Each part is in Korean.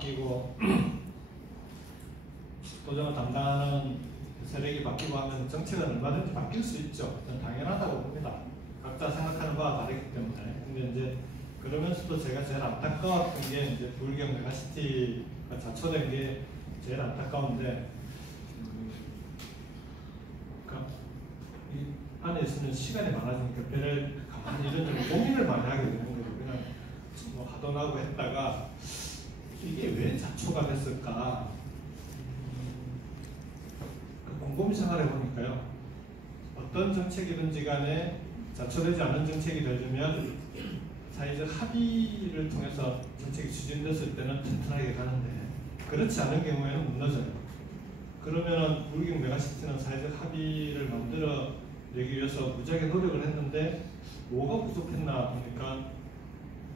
바뀌고 도정을 담당하는 세력이 바뀌고 하면 정책은 얼마든지 바뀔 수 있죠. 저는 당연하다고 봅니다. 각자 생각하는 바가 다르기 때문에. 근데 이제 그러면서도 제가 제일 안타까웠던 게 이제 부울경 메가시티가 자초된 게 제일 안타까운데, 그러니까 이 안에 있으면 시간이 많아지니까 배를 가만히 이런저런 고민을 많이 하게 되는 거예요. 그냥 뭐 하도 나고 했다가 이게 왜 자초가 됐을까? 곰곰이 생각해 보니까요. 어떤 정책이든지 간에 자초되지 않은 정책이 되려면 사회적 합의를 통해서 정책이 추진됐을 때는 튼튼하게 가는데, 그렇지 않은 경우에는 무너져요. 그러면 부울경 메가시티는 사회적 합의를 만들어 내기 위해서 무지하게 노력을 했는데 뭐가 부족했나 보니까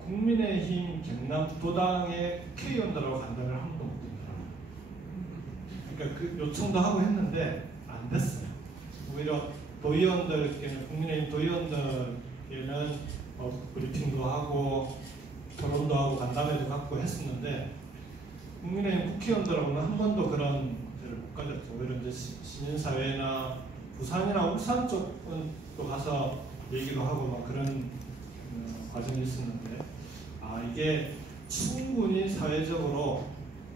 국민의힘 경남 부도당의 국회의원들하고 간담회를 한 번도 못 듣더라고요. 그러니까 그 요청도 하고 했는데 안 됐어요. 오히려 도의원들께는, 국민의힘 도의원들께는 브리핑도 하고 토론도 하고 간담회도 갖고 했었는데 국민의힘 국회의원들하고는 한 번도 그런 것들을 못 가졌죠. 오히려 이제 시민사회나 부산이나 울산 쪽은 또 가서 얘기도 하고 막 그런 과정이 있었는데, 이게 충분히 사회적으로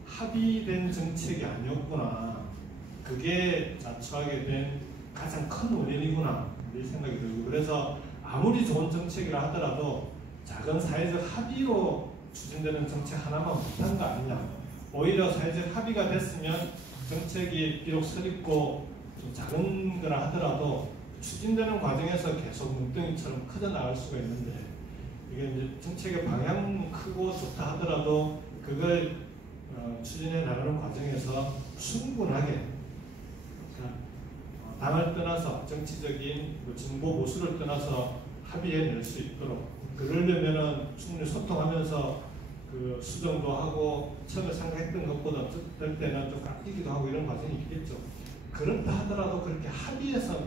합의된 정책이 아니었구나. 그게 자초하게 된 가장 큰 원인이구나. 이 생각이 들고, 그래서 아무리 좋은 정책이라 하더라도 작은 사회적 합의로 추진되는 정책 하나만 못한 거 아니냐. 오히려 사회적 합의가 됐으면 정책이 비록 서립고 좀 작은 거라 하더라도 추진되는 과정에서 계속 눈덩이처럼 커져 나갈 수가 있는데, 이게 이제 정책의 방향 크고 좋다 하더라도 그걸 추진해 나가는 과정에서 충분하게, 당을 떠나서 정치적인 진보 보수를 떠나서 합의해낼 수 있도록, 그러려면은 충분히 소통하면서 그 수정도 하고 처음에 생각했던 것보다 될 때는 좀 깎이기도 하고 이런 과정이 있겠죠. 그렇다 하더라도 그렇게 합의해서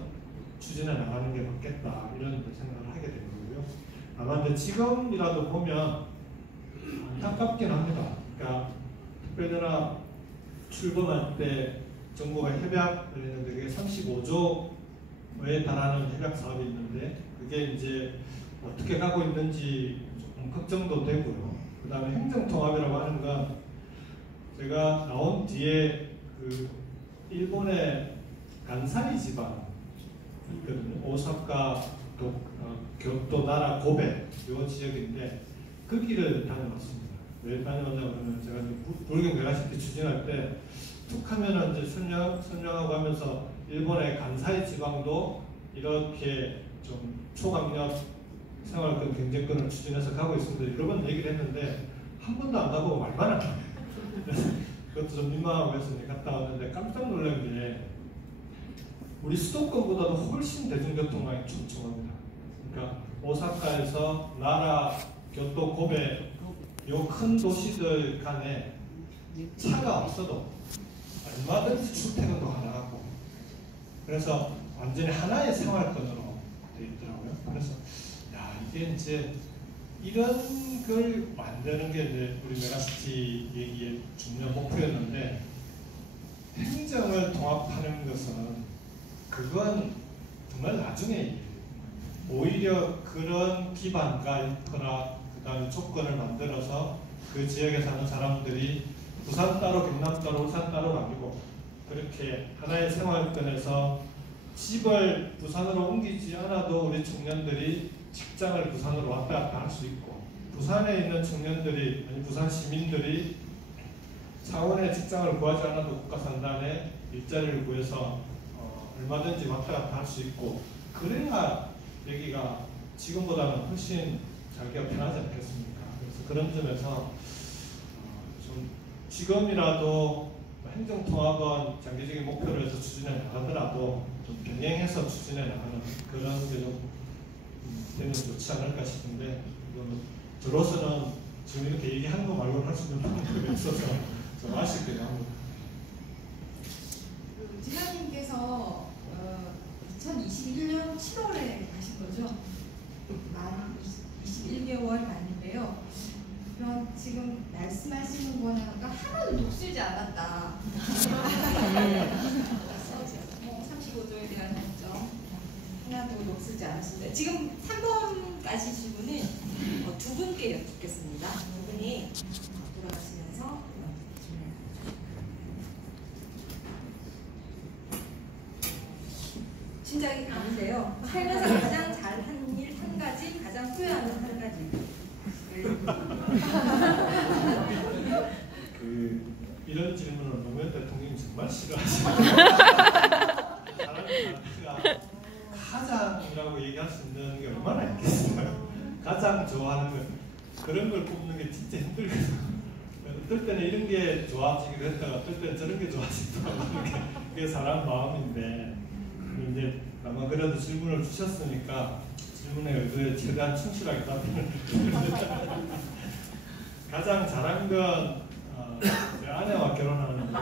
추진해 나가는 게 맞겠다, 이런 생각을 하게 된 거고요. 아마 근데 지금이라도 보면 안타깝긴 합니다. 그러니까 특별전화 출범할 때 정부가 협약을 했는데 그게 35조에 달하는 협약 사업이 있는데 그게 이제 어떻게 가고 있는지 조금 걱정도 되고요. 그 다음에 행정통합이라고 하는 건 제가 나온 뒤에 그 일본의 간사이 지방 있거든요. 오사카, 교토, 나라, 고베 이 지역인데 그 길을 다녀왔습니다. 왜 다녀왔냐고 하면 제가 부울경 메가시티 추진할 때 툭 하면은 이제 설명하고 하면서 일본의 간사이 지방도 이렇게 좀 초강력 생활권 경제권을 추진해서 가고 있습니다. 여러 번 얘기를 했는데 한 번도 안 가보고 말만 안 해요. 그것도 좀 민망하고 해서 갔다 왔는데 깜짝 놀란 게 우리 수도권보다도 훨씬 대중교통망이 촘촘합니다. 그러니까 오사카에서 나라, 교토, 고베 요 큰 도시들 간에 차가 없어도 얼마든지 출퇴근도 가능하고, 그래서 완전히 하나의 생활권으로 되어 있더라고요. 그래서 이게 이제 이런 걸 만드는 게 이제 우리 메가시티 얘기의 중요한 목표였는데, 행정을 통합하는 것은 그건 정말 나중에 일이에요. 오히려 그런 기반과 인프라, 그 다음에 조건을 만들어서 그 지역에 사는 사람들이 부산 따로, 경남 따로, 울산 따로가 아니고 그렇게 하나의 생활권에서 집을 부산으로 옮기지 않아도 우리 청년들이 직장을 부산으로 왔다 갔다 할 수 있고, 부산에 있는 청년들이, 아니 부산 시민들이 창원에 직장을 구하지 않아도 국가산단에 일자리를 구해서 얼마든지 왔다 갔다 할 수 있고, 그래야 여기가 지금보다는 훨씬 살기가 편하지 않겠습니까? 그래서 그런 점에서 좀 지금이라도 행정통합은 장기적인 목표를 해서 추진해 나가더라도 좀 병행해서 추진해 나가는 그런 게 좀 되면 좋지 않을까 싶은데, 저로서는 지금 이렇게 얘기하는 거 말고는 할 수 있는 방법이 없어서 좀 아쉽기도 합니다. 지사님께서 2021년 7월에 가신 거죠? 만 21개월 만인데요. 그럼 지금 말씀하시는 거가 지금 3번까지 질문은 두 분께 여쭙겠습니다. 두 분이 돌아가시면서 진작이 가는데요. 살면서 가장 잘한 일 한 가지, 가장 후회하는 한 가지. 이런 질문을 노무현 대통령이 정말 싫어하시고 가장이라고 얘기할 수 있는 게 얼마나 있겠어요. 가장 좋아하는 것 그런 걸 뽑는 게 진짜 힘들거든요. 어떨 때는 이런 게 좋아지기도 했다가 어떨 때는 저런 게 좋아지기도 하고 그게 사람 마음인데 이제 아마 그래도 질문을 주셨으니까 질문의 의도에 최대한 충실하게 답변을 드립니다. 가장 잘한 건 제 아내와 결혼하는 거.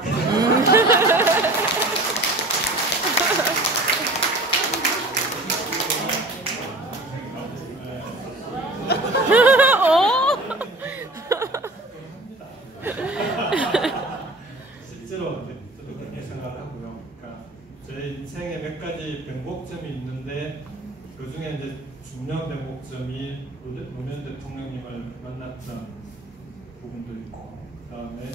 실제로 저도 그렇게 생각을 하고요. 그러니까 제 인생에 몇 가지 변곡점이 있는데 그 중에 이제 중요한 변곡점이 노무현 대통령님을 만났던 부분도 있고, 그다음에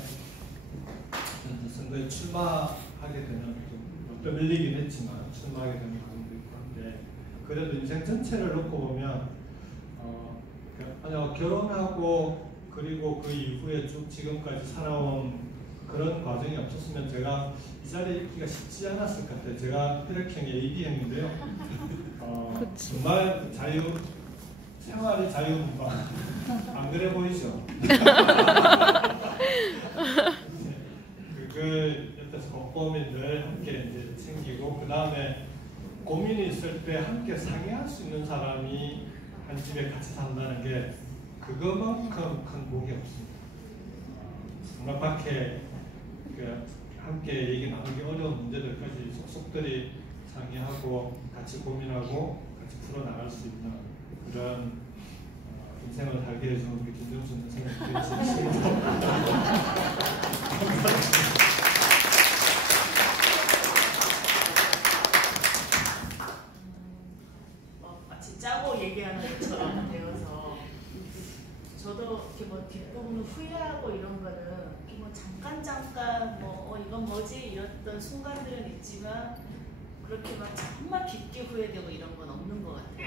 선거에 출마하게 되는 좀 떠밀리긴 했지만 출마하게 되는 부분도 있고 한데 그래도 인생 전체를 놓고 보면 결혼하고 그리고 그 이후에 쭉 지금까지 살아온 그런 과정이 없었으면 제가 이 자리에 있기가 쉽지 않았을 것 같아요. 제가 혈액형이 AB형인데요. 정말 생활이 자유분방. 안 그래 보이죠? 그 옆에서 꼼꼼히 늘 함께 이제 챙기고 그 다음에 고민이 있을 때 함께 상의할 수 있는 사람이 한 집에 같이 산다는 게 그거만큼 큰 복이 없습니다. 정말 밖에 함께 얘기 나누기 어려운 문제들까지 속속들이 상의하고 같이 고민하고 같이 풀어나갈 수 있는 그런 인생을 살게 해주는 우리 김정수 선생님께 마치 짜고 얘기하는 것처럼 되어서 저도 이렇게 뭐 뒷부분을 후회하고 이런 거는 이렇게 뭐 잠깐 이건 뭐지 이랬던 순간들은 있지만 그렇게 막 정말 깊게 후회되고 이런 건 없는 것 같아요.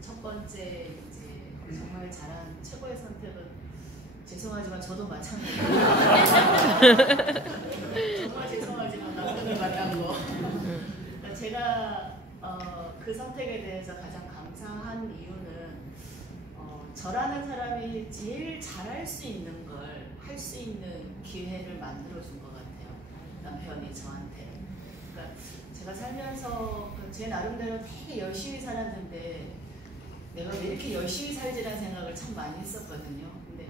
첫 번째 이제 정말 잘한 최고의 선택은 죄송하지만 저도 마찬가지예요. 정말 죄송하지만 남편을 만난 거. 그러니까 제가 그 선택에 대해서 가장 감사한 이유는 저라는 사람이 제일 잘할 수 있는 걸 할 수 있는 기회를 만들어 준 것 같아요. 남편이 저한테. 그러니까 제가 살면서 제 나름대로 되게 열심히 살았는데 내가 왜 이렇게 열심히 살지라는 생각을 참 많이 했었거든요. 근데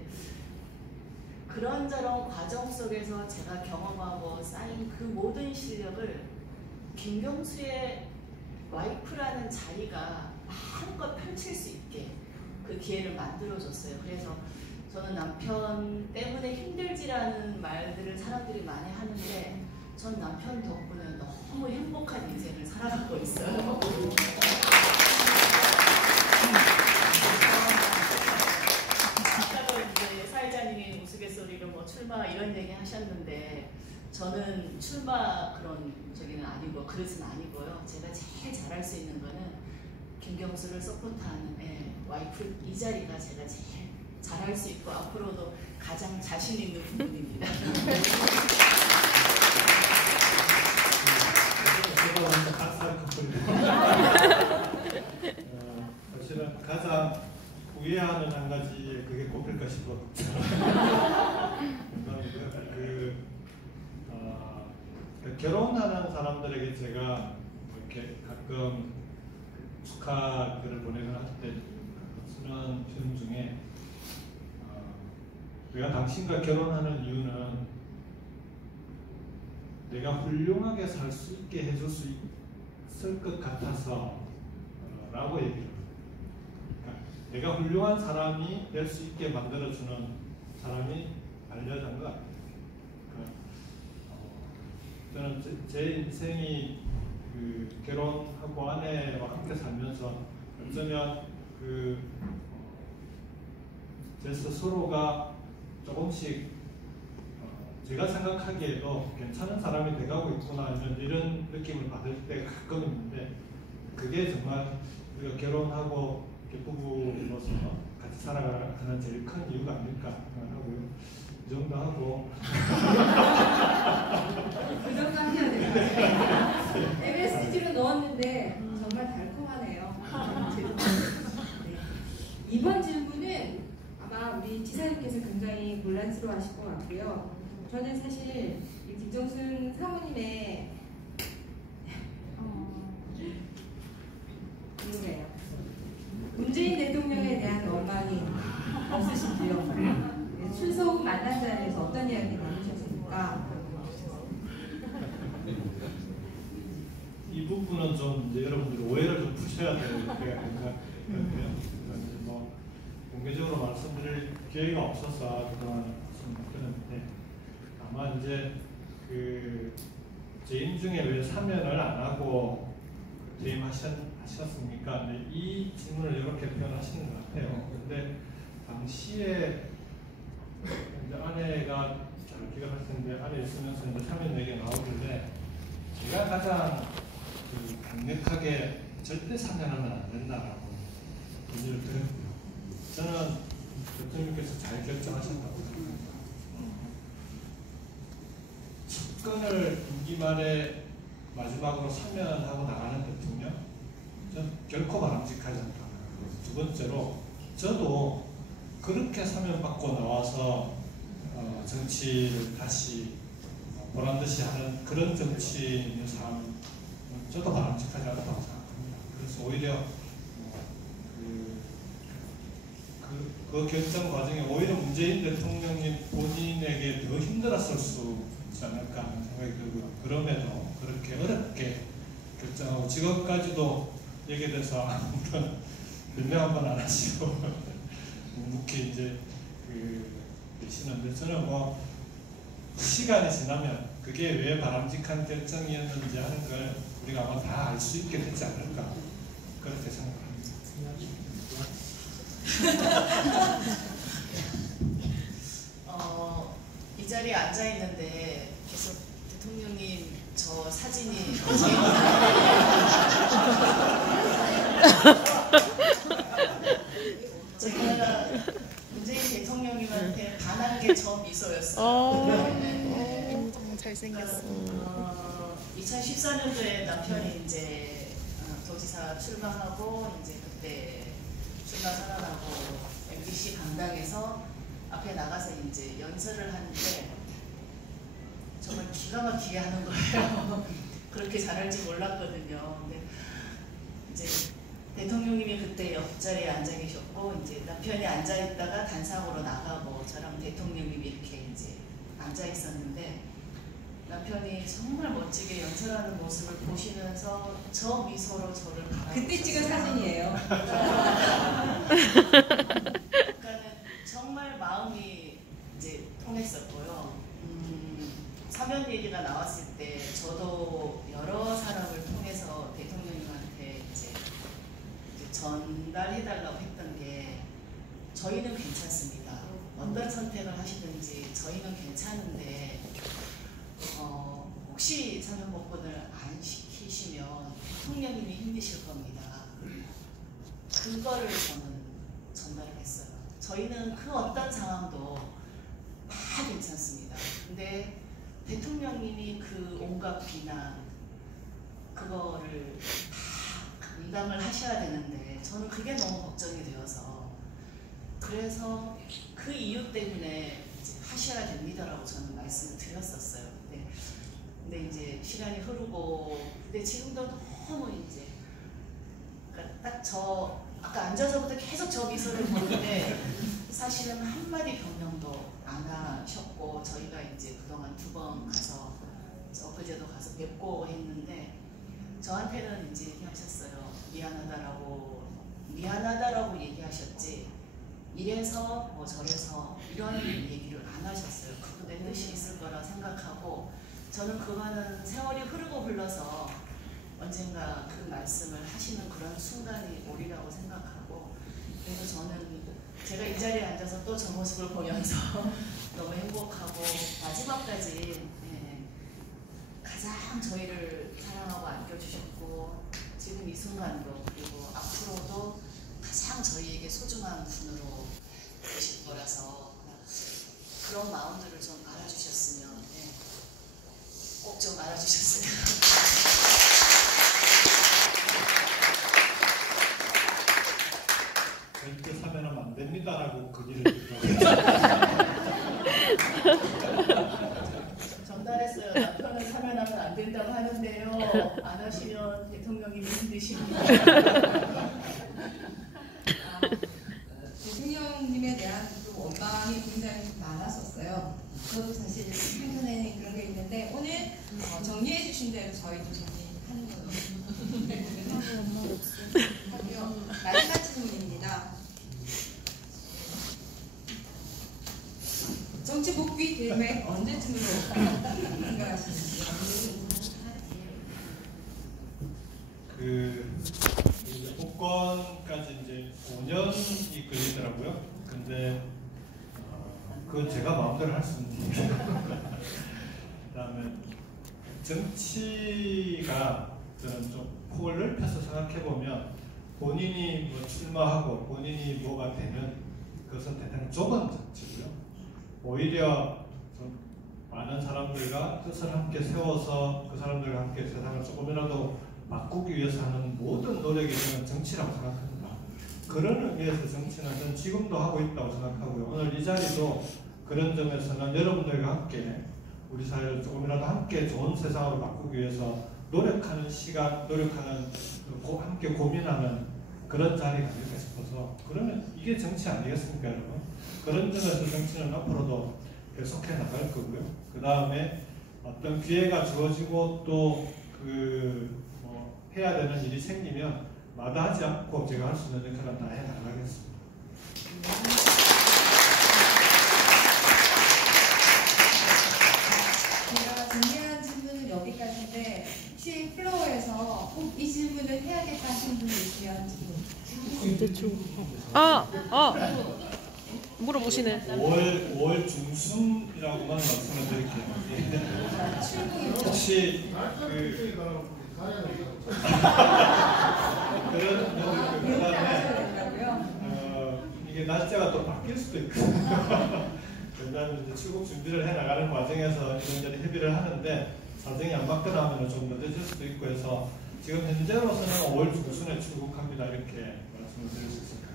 그런저런 과정 속에서 제가 경험하고 쌓인 그 모든 실력을 김경수의 와이프라는 자리가 마음껏 펼칠 수 있게 그 기회를 만들어줬어요. 그래서 저는 남편 때문에 힘들지라는 말들을 사람들이 많이 하는데 전 남편 덕분에 너무 행복한 인생을 살아가고 있어요. 아까도 이제 사회자님이 우스갯소리로 뭐 출마 이런 얘기 하셨는데 저는 출마 그런 저기는 아니고 그릇은 아니고요. 제가 제일 잘할 수 있는 거는 김경수를 서포트하는 와이프 이 자리가 제가 제일 잘할 수 있고 앞으로도 가장 자신 있는 부분입니다. 사실은 가장 후회하는 한 가지에 그게 꼽힐까 싶어서 결혼하는 사람들에게 제가 이렇게 가끔 축하 글을 보내거나 할 때 쓰는 표현 중에 내가 당신과 결혼하는 이유는 내가 훌륭하게 살 수 있게 해줄 수 있을 것 같아서 라고 얘기를 합니다. 그러니까 내가 훌륭한 사람이 될 수 있게 만들어주는 사람이 알려진 것 같아요. 저는 제 인생이 그 결혼하고 아내와 함께 살면서 어쩌면 제 스스로가 조금씩 제가 생각하기에도 괜찮은 사람이 돼가고 있구나 이런 느낌을 받을 때가 가끔 있는데 그게 정말 우리가 결혼하고 부부로서 같이 살아가는 제일 큰 이유가 아닐까 생각하고요. 이 정도 하고 그 정도 하셔야 돼요. MSG로 넣었는데 정말 달콤하네요. 네. 이번 질문은 아마 우리 지사님께서 굉장히 곤란스러워하실 것 같고요. 저는 사실 이 김정순 사모님의 궁금해요. 문재인 대통령에 대한 원망이 없으신지요? 출석 만난 자리에서 어떤 이야기 나누셨습니까? 이 부분은 좀 이제 여러분들 오해를 좀 푸셔야 되는 게 아닌가 같아요. 뭐 공개적으로 말씀드릴 기회가 없어서 그동안 말씀드렸는데 아마 이제 재임 중에 왜 사면을 안 하고 재임하셨습니까? 이 질문을 이렇게 표현하시는 것 같아요. 근데 당시에 이제 아내가 잘 기억할 텐데 아내 있으면서 이제 사면 얘기가 나오길래 제가 가장 강력하게 절대 사면하면 안 된다라고 얘기를 드렸고요. 저는 대통령께서 잘 결정하셨다고 생각합니다. 측근을 임기 말에 마지막으로 사면하고 나가는 대통령, 저는 결코 바람직하지 않다. 두 번째로 저도 그렇게 사면받고 나와서 정치를 다시 보란듯이 하는 그런 정치인의 삶 저도 바람직하지 않다고 생각합니다. 그래서 오히려 그 결정 과정에 오히려 문재인 대통령이 본인에게 더 힘들었을 수 있지 않을까 하는 생각이 들고요. 그럼에도 그렇게 어렵게 결정하고 지금까지도 얘기에 대해서 아무런 변명 한번 안 하시고 묵묵히 이제 계시는데 저는 뭐 시간이 지나면 그게 왜 바람직한 결정이었는지 하는 걸 우리가 아마 다 알 수 있게 되지 않을까 그렇게 생각합니다. 이 자리에 앉아 있는데 계속 대통령님 저 사진이 제가 문재인 대통령님한테 반한 게 저 미소였어요. 네. 잘생겼어. 2014년도에 남편이 이제 도지사 출마하고 이제 그때 출마 선언하고 MBC 강당에서 앞에 나가서 이제 연설을 하는데 정말 기가 막히게 하는 거예요. 그렇게 잘할지 몰랐거든요. 근데 이제 대통령님이 그때 옆자리에 앉아 계셨고 이제 남편이 앉아 있다가 단상으로 나가고 저랑 대통령님이 이렇게 이제 앉아 있었는데 남편이 정말 멋지게 연설하는 모습을 보시면서 저 미소로 저를 바라보셨어요. 그때 찍은 사진이에요. 그러니까는 정말 마음이 이제 통했었고요. 사면 얘기가 나왔을 때 저도 여러 사람을 통해서 대통령님한테 이제 전달해달라고 했던 게 저희는 괜찮습니다. 어떤 선택을 하시든지 저희는 괜찮은데 혹시 사면복권을 안 시키시면 대통령님이 힘드실 겁니다. 그거를 저는 전달을 했어요. 저희는 그 어떤 상황도 다 괜찮습니다. 근데 대통령님이 그 온갖 비난 그거를 다 감당을 하셔야 되는데 저는 그게 너무 걱정이 되어서 그래서 그 이유 때문에 하셔야 됩니다라고 저는 말씀을 드렸었어요. 근데 이제 시간이 흐르고 근데 지금도 너무 이제 그러니까 딱 저 아까 앉아서부터 계속 저 미소를 보는데 사실은 한마디 변명도 안 하셨고 저희가 이제 그동안 2번 가서 엊그제도 가서 뵙고 했는데 저한테는 이제 얘기하셨어요. 미안하다라고 얘기하셨지 이래서 뭐 저래서 이런 얘기를 안 하셨어요. 그분의 뜻이 있을 거라 생각하고 저는 그거는 세월이 흐르고 흘러서 언젠가 그 말씀을 하시는 그런 순간이 오리라고 생각하고, 그래서 저는 제가 이 자리에 앉아서 또 저 모습을 보면서 너무 행복하고 마지막까지 가장 저희를 사랑하고 아껴주셨고, 지금 이 순간도 그리고 앞으로도 가장 저희에게 소중한 분으로 계실 거라서 그런 마음들을 좀 알아주셨으면, 꼭 좀 알아주셨으면. 절대 사면하면 안 됩니다라고 그 길을 전달했어요. 남편은 사면하면 안 된다고 하는데요. 안 하시면 대통령님이 힘드십니다. 대통령님에 대한 또 원망이 굉장히 많았었어요. 저도 사실 한편에는 그런 게 있는데 오늘 정리해 주신 대로 저희도 정리하는 걸로 하고요. 마지막 질문입니다. 정치 복귀 계획 언제쯤으로 생각하시는지. 이제 복권까지 이제 5년이 걸리더라고요. 근데 그건 제가 마음대로 할 수는 없어요. 그다음에 정치가 저는 좀 폭을 넓혀서 생각해 보면 본인이 뭐 출마하고 본인이 뭐가 되면 그것은 대단히 좁은 정치고요. 오히려 좀 많은 사람들과 뜻을 함께 세워서 그 사람들과 함께 세상을 조금이라도 바꾸기 위해서 하는 모든 노력이 저는 정치라고 생각합니다. 그런 의미에서 정치는 저는 지금도 하고 있다고 생각하고요. 오늘 이 자리도 그런 점에서는 여러분들과 함께 우리 사회를 조금이라도 함께 좋은 세상으로 바꾸기 위해서 노력하는 시간, 노력하는 함께 고민하는 그런 자리가 아닐까 싶어서, 그러면 이게 정치 아니겠습니까, 여러분? 그런 점에서 정치는 앞으로도 계속해 나갈 거고요. 그 다음에 어떤 기회가 주어지고 또 해야 되는 일이 생기면 마다하지 않고 제가 할 수 있는 역할은 다 해 나가겠습니다. 제가 준비한 질문은 여기까지인데 혹시 플로어에서 꼭 이 질문을 해야겠다 하시는 분이 있으면 질문. 물어보시네. 5월 중순이라고만 말씀을 드릴게요. 출국이죠. 혹시 이게 날짜가 또 바뀔 수도 있거든요. 왜냐하면 이제 출국 준비를 해 나가는 과정에서 이런저런 협의를 하는데 사정이 안 맞거나 하면 좀 늦어질 수도 있고 해서 지금 현재로서는 5월 중순에 출국합니다 이렇게 말씀을 드릴 수 있습니다.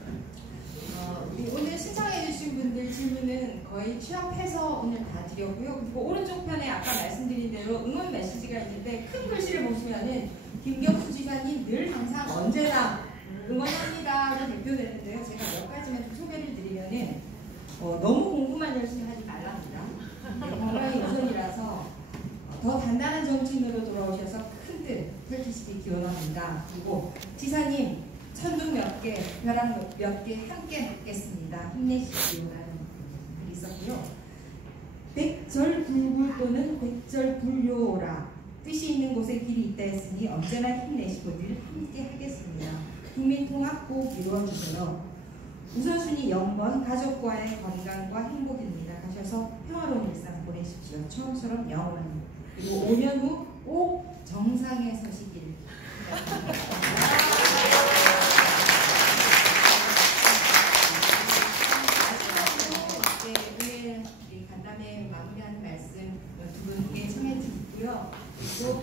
오늘 신청해 주신 분들 질문은 거의 취합해서 오늘 다 드렸고요. 그리고 오른쪽 편에 아까 말씀드린 대로 응원 메시지가 있는데 큰 글씨를 보시면은 김경수 지사님 늘 항상 언제나 응원합니다로 대표되는데요. 제가 몇 가지만 좀 소개를 드리면은 너무 공부만 열심히 하지 말랍니다. 건강이 우선이라서 더 단단한 정치인으로 돌아오셔서 큰 뜻 펼치시기 기원합니다. 그리고 지사님 천둥 몇 개, 벼락 몇 개 함께 맞겠습니다. 힘내십시오라는 글이 있었고요. 백절불굴 또는 백절불요라 뜻이 있는 곳에 길이 있다 했으니 언제나 힘내시고 늘 함께 하겠습니다. 국민 통합 꼭 이루어주세요. 우선순위 0번 가족과의 건강과 행복입니다. 가셔서 평화로운 일상 보내십시오. 처음처럼 영원. 그리고 5년 후 꼭 정상에 서시길. 오늘 간담회 마무리하는 말씀 두 분께 청해 드리고요. 그리고